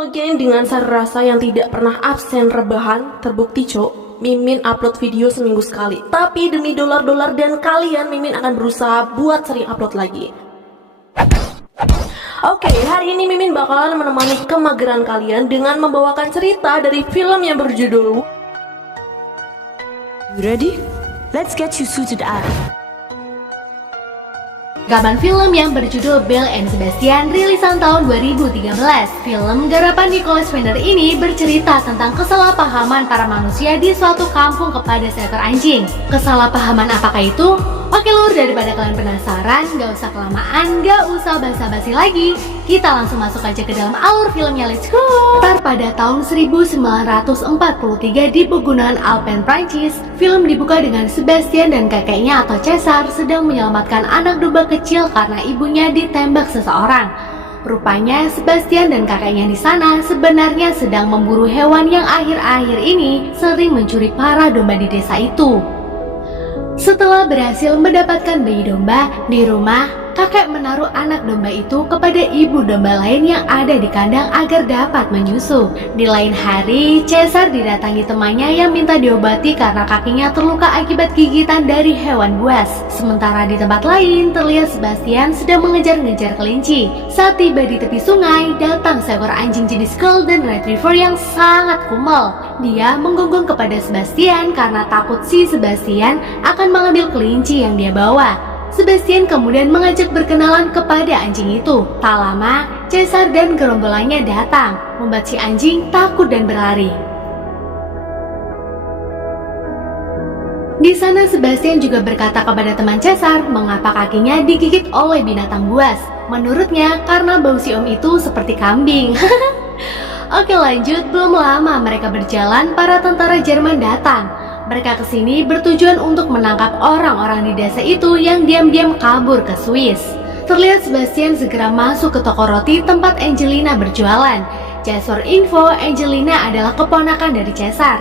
Halo geng, dengan rasa yang tidak pernah absen rebahan, terbukti cok, Mimin upload video seminggu sekali. Tapi demi dolar-dolar dan kalian, Mimin akan berusaha buat sering upload lagi. Oke, hari ini Mimin bakalan menemani kemageran kalian dengan membawakan cerita dari film yang berjudul You ready? Let's get you suited up. Rekaman film yang berjudul Belle and Sebastian rilisan tahun 2013. Film garapan Nicholas Winner ini bercerita tentang kesalahpahaman para manusia di suatu kampung kepada seekor anjing. Kesalahpahaman apakah itu? Oke lur, daripada kalian penasaran, gak usah kelamaan, gak usah basa-basi lagi. Kita langsung masuk aja ke dalam alur filmnya, let's go! Pada tahun 1943 di pegunungan Alpen, Prancis, film dibuka dengan Sebastian dan kakeknya atau Cesar sedang menyelamatkan anak domba kecil karena ibunya ditembak seseorang. Rupanya Sebastian dan kakeknya di sana sebenarnya sedang memburu hewan yang akhir-akhir ini sering mencuri para domba di desa itu. Setelah berhasil mendapatkan bayi domba di rumah, kakek menaruh anak domba itu kepada ibu domba lain yang ada di kandang agar dapat menyusu. Di lain hari, Cesar didatangi temannya yang minta diobati karena kakinya terluka akibat gigitan dari hewan buas. Sementara di tempat lain, terlihat Sebastian sedang mengejar-ngejar kelinci. Saat tiba di tepi sungai, datang seekor anjing jenis Golden Retriever yang sangat kumel. Dia menggonggong kepada Sebastian karena takut si Sebastian akan mengambil kelinci yang dia bawa. Sebastian kemudian mengajak berkenalan kepada anjing itu. Tak lama, Cesar dan gerombolannya datang, membuat si anjing takut dan berlari. Di sana Sebastian juga berkata kepada teman Cesar mengapa kakinya digigit oleh binatang buas. Menurutnya karena bau si om itu seperti kambing. Oke lanjut, belum lama mereka berjalan, para tentara Jerman datang. Mereka kesini bertujuan untuk menangkap orang-orang di desa itu yang diam-diam kabur ke Swiss. Terlihat Sebastian segera masuk ke toko roti tempat Angelina berjualan. Just for info, Angelina adalah keponakan dari Cesar.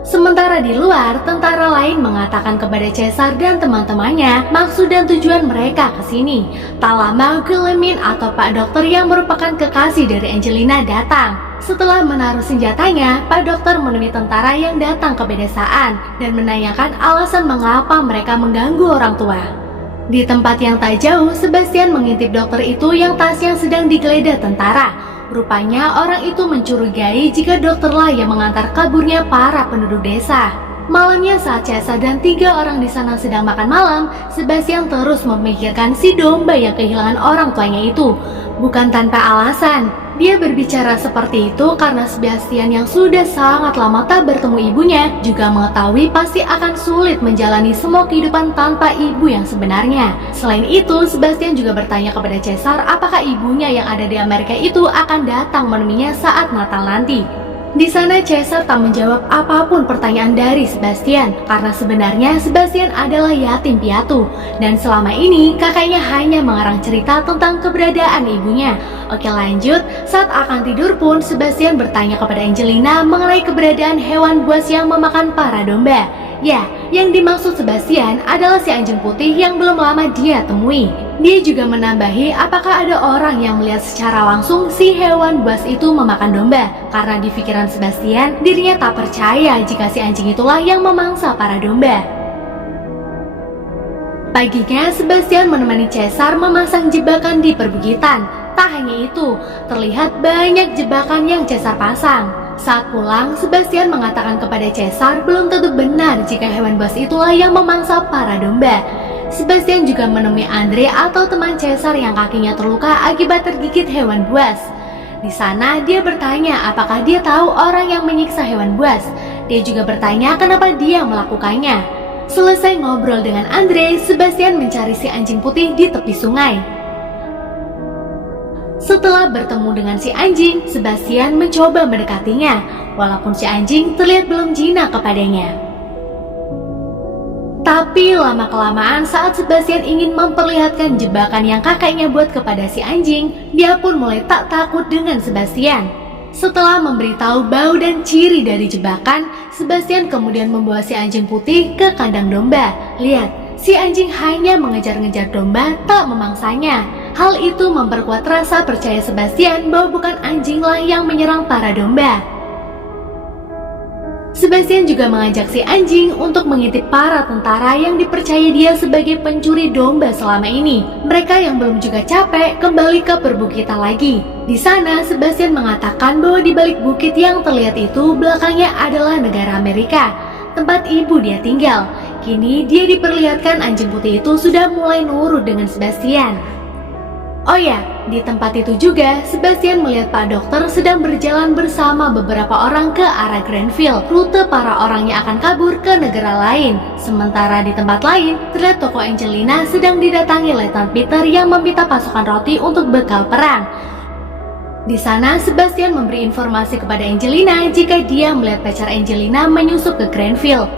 Sementara di luar, tentara lain mengatakan kepada Cesar dan teman-temannya maksud dan tujuan mereka ke sini. Tak lama, Guillemine atau Pak Dokter yang merupakan kekasih dari Angelina datang. Setelah menaruh senjatanya, Pak Dokter menemui tentara yang datang ke pedesaan dan menanyakan alasan mengapa mereka mengganggu orang tua. Di tempat yang tak jauh, Sebastian mengintip dokter itu yang tasnya sedang digeledah tentara. Rupanya orang itu mencurigai jika dokterlah yang mengantar kaburnya para penduduk desa. Malamnya saat Cesar dan 3 orang di sana sedang makan malam, Sebastian terus memikirkan si domba yang kehilangan orang tuanya itu. Bukan tanpa alasan, dia berbicara seperti itu karena Sebastian yang sudah sangat lama tak bertemu ibunya juga mengetahui pasti akan sulit menjalani semua kehidupan tanpa ibu yang sebenarnya. Selain itu, Sebastian juga bertanya kepada Cesar apakah ibunya yang ada di Amerika itu akan datang menemuinya saat Natal nanti. Di sana Cesar tak menjawab apapun pertanyaan dari Sebastian karena sebenarnya Sebastian adalah yatim piatu dan selama ini kakaknya hanya mengarang cerita tentang keberadaan ibunya. Oke lanjut, saat akan tidur pun Sebastian bertanya kepada Angelina mengenai keberadaan hewan buas yang memakan para domba. Ya, yang dimaksud Sebastian adalah si anjing putih yang belum lama dia temui. Dia juga menambahi apakah ada orang yang melihat secara langsung si hewan buas itu memakan domba. Karena di pikiran Sebastian, dirinya tak percaya jika si anjing itulah yang memangsa para domba. Paginya, Sebastian menemani Cesar memasang jebakan di perbukitan. Tak hanya itu, terlihat banyak jebakan yang Cesar pasang. Saat pulang, Sebastian mengatakan kepada Cesar belum tentu benar jika hewan buas itulah yang memangsa para domba. Sebastian juga menemui Andre atau teman Cesar yang kakinya terluka akibat tergigit hewan buas. Di sana dia bertanya apakah dia tahu orang yang menyiksa hewan buas. Dia juga bertanya kenapa dia melakukannya. Selesai ngobrol dengan Andre, Sebastian mencari si anjing putih di tepi sungai. Setelah bertemu dengan si anjing, Sebastian mencoba mendekatinya, walaupun si anjing terlihat belum jinak kepadanya. Tapi lama-kelamaan saat Sebastian ingin memperlihatkan jebakan yang kakaknya buat kepada si anjing, dia pun mulai tak takut dengan Sebastian. Setelah memberitahu bau dan ciri dari jebakan, Sebastian kemudian membawa si anjing putih ke kandang domba. Lihat, si anjing hanya mengejar-ngejar domba, tak memangsanya. Hal itu memperkuat rasa percaya Sebastian bahwa bukan anjinglah yang menyerang para domba. Sebastian juga mengajak si anjing untuk mengintip para tentara yang dipercaya dia sebagai pencuri domba selama ini. Mereka yang belum juga capek kembali ke perbukitan lagi. Di sana, Sebastian mengatakan bahwa di balik bukit yang terlihat itu belakangnya adalah negara Amerika, tempat ibu dia tinggal. Kini dia diperlihatkan anjing putih itu sudah mulai nurut dengan Sebastian. Oh ya, di tempat itu juga Sebastian melihat Pak Dokter sedang berjalan bersama beberapa orang ke arah Grandville, rute para orangnya akan kabur ke negara lain. Sementara di tempat lain, terlihat toko Angelina sedang didatangi Letnan Peter yang meminta pasukan roti untuk bekal perang. Di sana, Sebastian memberi informasi kepada Angelina jika dia melihat pacar Angelina menyusup ke Grandville.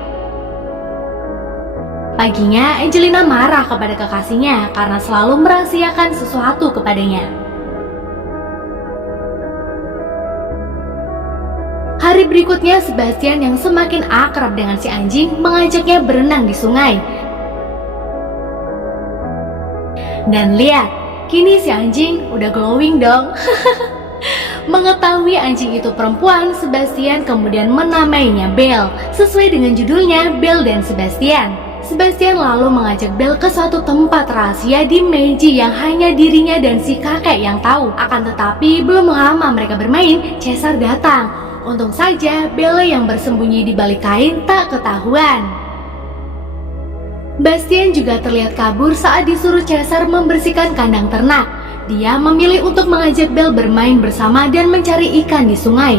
Paginya, Angelina marah kepada kekasihnya karena selalu merahasiakan sesuatu kepadanya. Hari berikutnya, Sebastian yang semakin akrab dengan si anjing mengajaknya berenang di sungai. Dan lihat, kini si anjing udah glowing dong. Mengetahui anjing itu perempuan, Sebastian kemudian menamainya Belle. Sesuai dengan judulnya, Belle dan Sebastian. Sebastian lalu mengajak Belle ke suatu tempat rahasia di Meiji yang hanya dirinya dan si kakek yang tahu. Akan tetapi belum lama mereka bermain, Caesar datang. Untung saja Belle yang bersembunyi di balik kain tak ketahuan. Bastian juga terlihat kabur saat disuruh Caesar membersihkan kandang ternak. Dia memilih untuk mengajak Belle bermain bersama dan mencari ikan di sungai.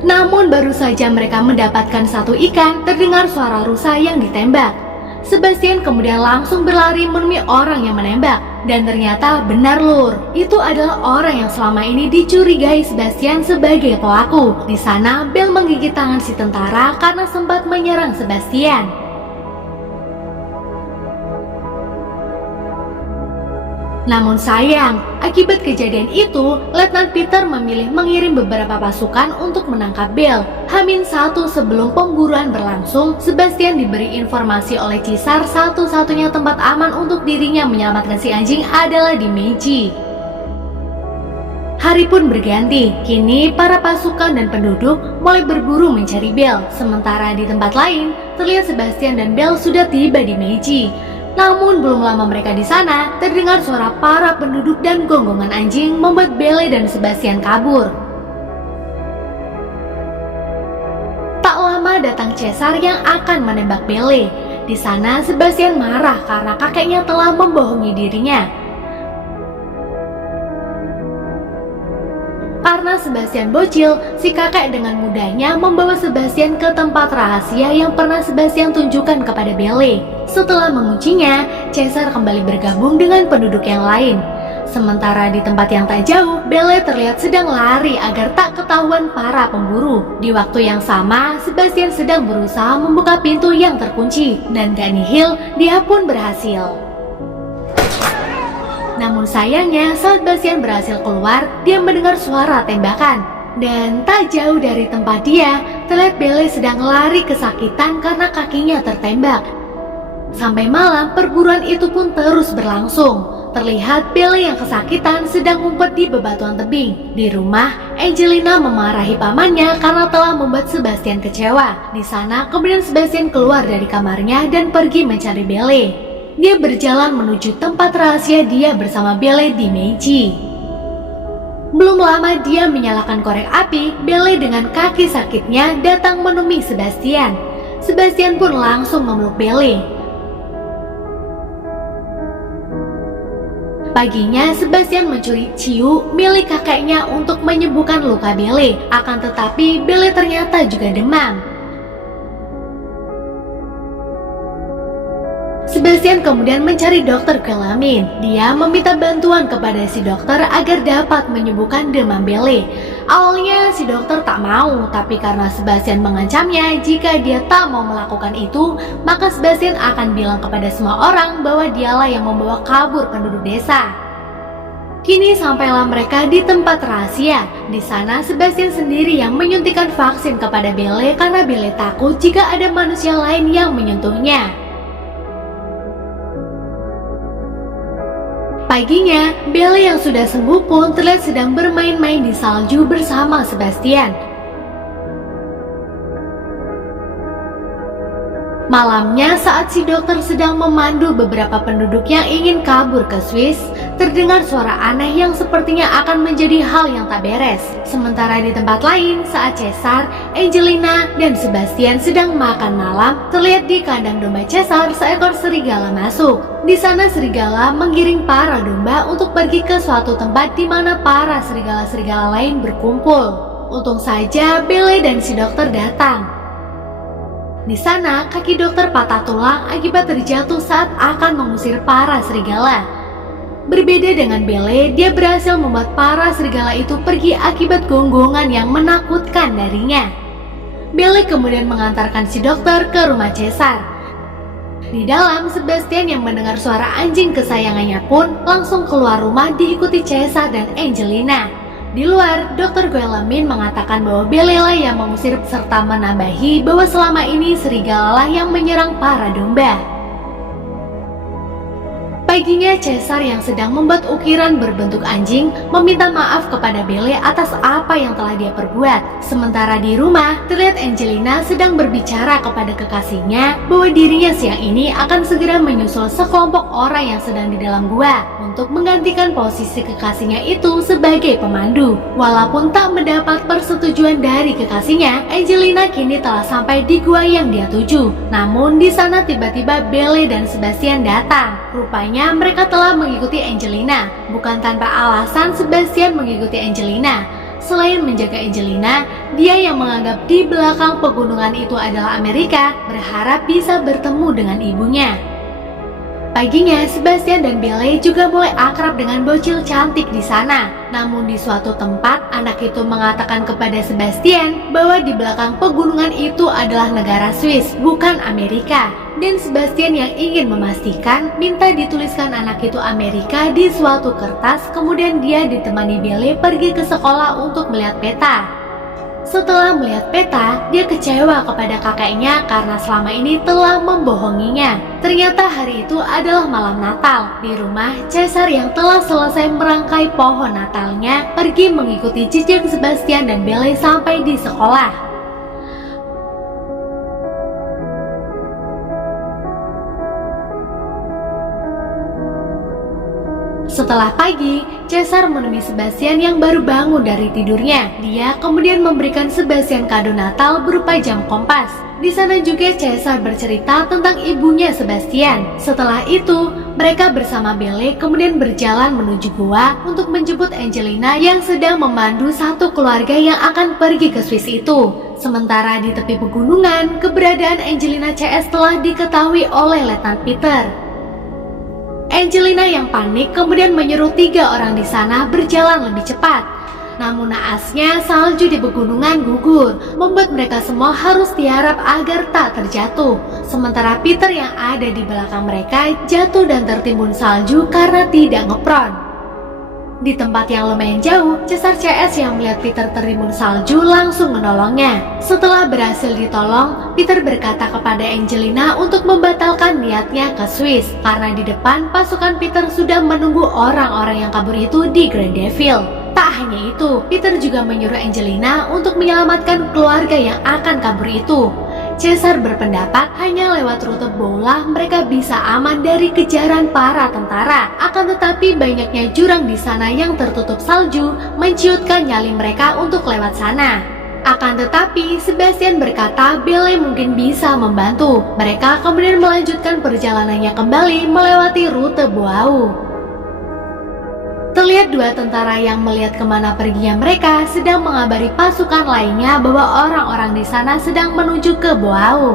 Namun baru saja mereka mendapatkan satu ikan, terdengar suara rusa yang ditembak. Sebastian kemudian langsung berlari menemui orang yang menembak. Dan ternyata benar lur, itu adalah orang yang selama ini dicurigai Sebastian sebagai pelaku. Di sana Belle menggigit tangan si tentara karena sempat menyerang Sebastian. Namun sayang, akibat kejadian itu, Letnan Peter memilih mengirim beberapa pasukan untuk menangkap Belle. H-1 sebelum pemburuan berlangsung, Sebastian diberi informasi oleh Caesar satu-satunya tempat aman untuk dirinya menyelamatkan si anjing adalah di Meiji. Hari pun berganti, kini para pasukan dan penduduk mulai berburu mencari Belle. Sementara di tempat lain, terlihat Sebastian dan Belle sudah tiba di Meiji. Namun belum lama mereka di sana, terdengar suara para penduduk dan gonggongan anjing membuat Belle dan Sebastian kabur. Tak lama datang Caesar yang akan menembak Belle. Di sana Sebastian marah karena kakeknya telah membohongi dirinya. Karena Sebastian bocil, si kakek dengan mudahnya membawa Sebastian ke tempat rahasia yang pernah Sebastian tunjukkan kepada Belle. Setelah menguncinya, Caesar kembali bergabung dengan penduduk yang lain. Sementara di tempat yang tak jauh, Belle terlihat sedang lari agar tak ketahuan para pemburu. Di waktu yang sama, Sebastian sedang berusaha membuka pintu yang terkunci, dan gak nihil, dia pun berhasil. Namun sayangnya, saat Bastian berhasil keluar, dia mendengar suara tembakan. Dan tak jauh dari tempat dia, terlihat Belle sedang lari kesakitan karena kakinya tertembak. Sampai malam, perburuan itu pun terus berlangsung. Terlihat Belle yang kesakitan sedang ngumpet di bebatuan tebing. Di rumah, Angelina memarahi pamannya karena telah membuat Sebastian kecewa. Di sana, kemudian Sebastian keluar dari kamarnya dan pergi mencari Belle. Dia berjalan menuju tempat rahasia dia bersama Belle di Meiji. Belum lama dia menyalakan korek api, Belle dengan kaki sakitnya datang menemui Sebastian. Sebastian pun langsung memeluk Belle. Paginya, Sebastian mencuri ciu milik kakeknya untuk menyembuhkan luka Belle. Akan tetapi, Belle ternyata juga demam. Sebastian kemudian mencari dokter kelamin. Dia meminta bantuan kepada si dokter agar dapat menyembuhkan demam Belle. Awalnya si dokter tak mau, tapi karena Sebastian mengancamnya jika dia tak mau melakukan itu, maka Sebastian akan bilang kepada semua orang bahwa dialah yang membawa kabur penduduk desa. Kini sampailah mereka di tempat rahasia. Di sana Sebastian sendiri yang menyuntikkan vaksin kepada Belle karena Belle takut jika ada manusia lain yang menyentuhnya. Paginya, Belle yang sudah sembuh pun terlihat sedang bermain-main di salju bersama Sebastian. Malamnya saat si dokter sedang memandu beberapa penduduk yang ingin kabur ke Swiss, terdengar suara aneh yang sepertinya akan menjadi hal yang tak beres. Sementara di tempat lain, saat Caesar, Angelina, dan Sebastian sedang makan malam, terlihat di kandang domba Caesar seekor serigala masuk. Di sana serigala menggiring para domba untuk pergi ke suatu tempat di mana para serigala-serigala lain berkumpul. Untung saja Belle dan si dokter datang. Di sana, kaki dokter patah tulang akibat terjatuh saat akan mengusir para serigala. Berbeda dengan Belle, dia berhasil membuat para serigala itu pergi akibat gonggongan yang menakutkan darinya. Belle kemudian mengantarkan si dokter ke rumah Caesar. Di dalam, Sebastian yang mendengar suara anjing kesayangannya pun langsung keluar rumah diikuti Caesar dan Angelina. Di luar, Dr. Guillermin mengatakan bahwa Belle lah yang mengusir serta menambahi bahwa selama ini serigala lah yang menyerang para domba. Paginya, Caesar yang sedang membuat ukiran berbentuk anjing meminta maaf kepada Belle atas apa yang telah dia perbuat. Sementara di rumah, terlihat Angelina sedang berbicara kepada kekasihnya bahwa dirinya siang ini akan segera menyusul sekelompok orang yang sedang di dalam gua untuk menggantikan posisi kekasihnya itu sebagai pemandu. Walaupun tak mendapat persetujuan dari kekasihnya, Angelina kini telah sampai di gua yang dia tuju. Namun di sana tiba-tiba Belle dan Sebastian datang. Rupanya mereka telah mengikuti Angelina. Bukan tanpa alasan Sebastian mengikuti Angelina. Selain menjaga Angelina, dia yang menganggap di belakang pegunungan itu adalah Amerika, berharap bisa bertemu dengan ibunya. Paginya, Sebastian dan Belle juga mulai akrab dengan bocil cantik di sana. Namun di suatu tempat, anak itu mengatakan kepada Sebastian bahwa di belakang pegunungan itu adalah negara Swiss, bukan Amerika. Dan Sebastian yang ingin memastikan, minta dituliskan anak itu Amerika di suatu kertas, kemudian dia ditemani Belle pergi ke sekolah untuk melihat peta. Setelah melihat peta, dia kecewa kepada kakeknya karena selama ini telah membohonginya. Ternyata hari itu adalah malam Natal. Di rumah, Caesar yang telah selesai merangkai pohon Natalnya pergi mengikuti jejak Sebastian dan Belle sampai di sekolah. Setelah pagi, Caesar menemui Sebastian yang baru bangun dari tidurnya. Dia kemudian memberikan Sebastian kado Natal berupa jam kompas. Di sana juga Caesar bercerita tentang ibunya Sebastian. Setelah itu, mereka bersama Belle kemudian berjalan menuju gua untuk menjemput Angelina yang sedang memandu satu keluarga yang akan pergi ke Swiss itu. Sementara di tepi pegunungan, keberadaan Angelina CS telah diketahui oleh Letnan Peter. Angelina yang panik kemudian menyuruh 3 orang di sana berjalan lebih cepat. Namun naasnya salju di pegunungan gugur, membuat mereka semua harus tiarap agar tak terjatuh. Sementara Peter yang ada di belakang mereka jatuh dan tertimbun salju karena tidak ngepron. Di tempat yang lumayan jauh, Caesar CS yang melihat Peter tertimbun salju langsung menolongnya. Setelah berhasil ditolong, Peter berkata kepada Angelina untuk membatalkan niatnya ke Swiss karena di depan pasukan Peter sudah menunggu orang-orang yang kabur itu di Grand Devil. Tak hanya itu, Peter juga menyuruh Angelina untuk menyelamatkan keluarga yang akan kabur itu. Caesar berpendapat hanya lewat rute bola mereka bisa aman dari kejaran para tentara. Akan tetapi banyaknya jurang di sana yang tertutup salju menciutkan nyali mereka untuk lewat sana. Akan tetapi Sebastian berkata Belle mungkin bisa membantu. Mereka kemudian melanjutkan perjalanannya kembali melewati rute Boau. Terlihat 2 tentara yang melihat kemana perginya mereka sedang mengabari pasukan lainnya bahwa orang-orang di sana sedang menuju ke Boau.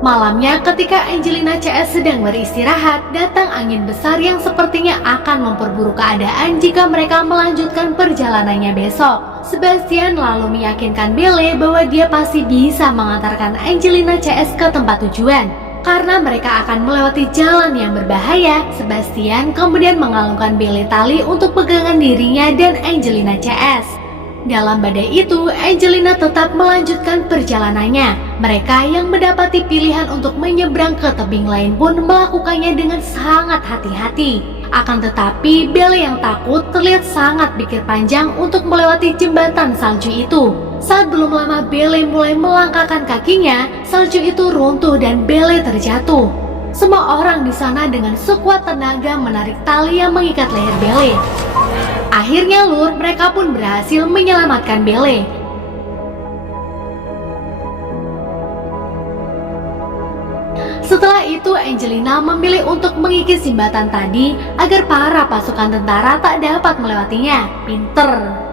Malamnya ketika Angelina CS sedang beristirahat, datang angin besar yang sepertinya akan memperburuk keadaan jika mereka melanjutkan perjalanannya besok. Sebastian lalu meyakinkan Belle bahwa dia pasti bisa mengantarkan Angelina CS ke tempat tujuan. Karena mereka akan melewati jalan yang berbahaya, Sebastian kemudian mengalungkan Belle tali untuk pegangan dirinya dan Angelina CS. Dalam badai itu, Angelina tetap melanjutkan perjalanannya. Mereka yang mendapati pilihan untuk menyeberang ke tebing lain pun melakukannya dengan sangat hati-hati. Akan tetapi, Belle yang takut terlihat sangat pikir panjang untuk melewati jembatan salju itu. Saat belum lama Belle mulai melangkahkan kakinya, salju itu runtuh dan Belle terjatuh. Semua orang di sana dengan sekuat tenaga menarik tali yang mengikat leher Belle. Akhirnya Lur, mereka pun berhasil menyelamatkan Belle. Setelah itu Angelina memilih untuk mengikis jembatan tadi agar para pasukan tentara tak dapat melewatinya. Pinter.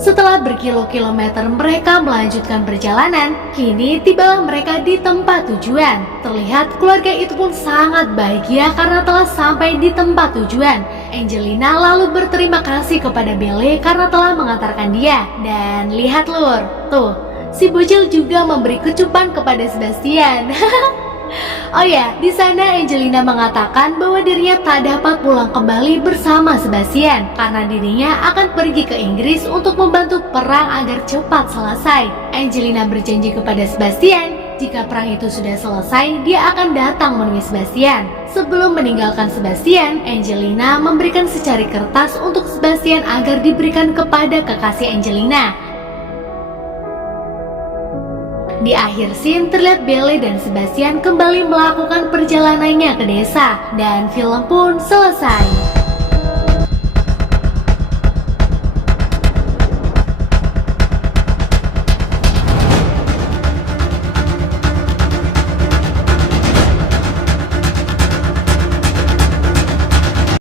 Setelah berkilo-kilometer mereka melanjutkan perjalanan, kini tibalah mereka di tempat tujuan. Terlihat keluarga itu pun sangat bahagia karena telah sampai di tempat tujuan. Angelina lalu berterima kasih kepada Belle karena telah mengantarkan dia. Dan lihat Lur, tuh, si bocil juga memberi kecupan kepada Sebastian. Oh ya, di sana Angelina mengatakan bahwa dirinya tak dapat pulang kembali bersama Sebastian karena dirinya akan pergi ke Inggris untuk membantu perang agar cepat selesai. Angelina berjanji kepada Sebastian jika perang itu sudah selesai, dia akan datang menemui Sebastian. Sebelum meninggalkan Sebastian, Angelina memberikan secari kertas untuk Sebastian agar diberikan kepada kekasih Angelina. Di akhir scene terlihat Belle dan Sebastian kembali melakukan perjalanannya ke desa dan film pun selesai.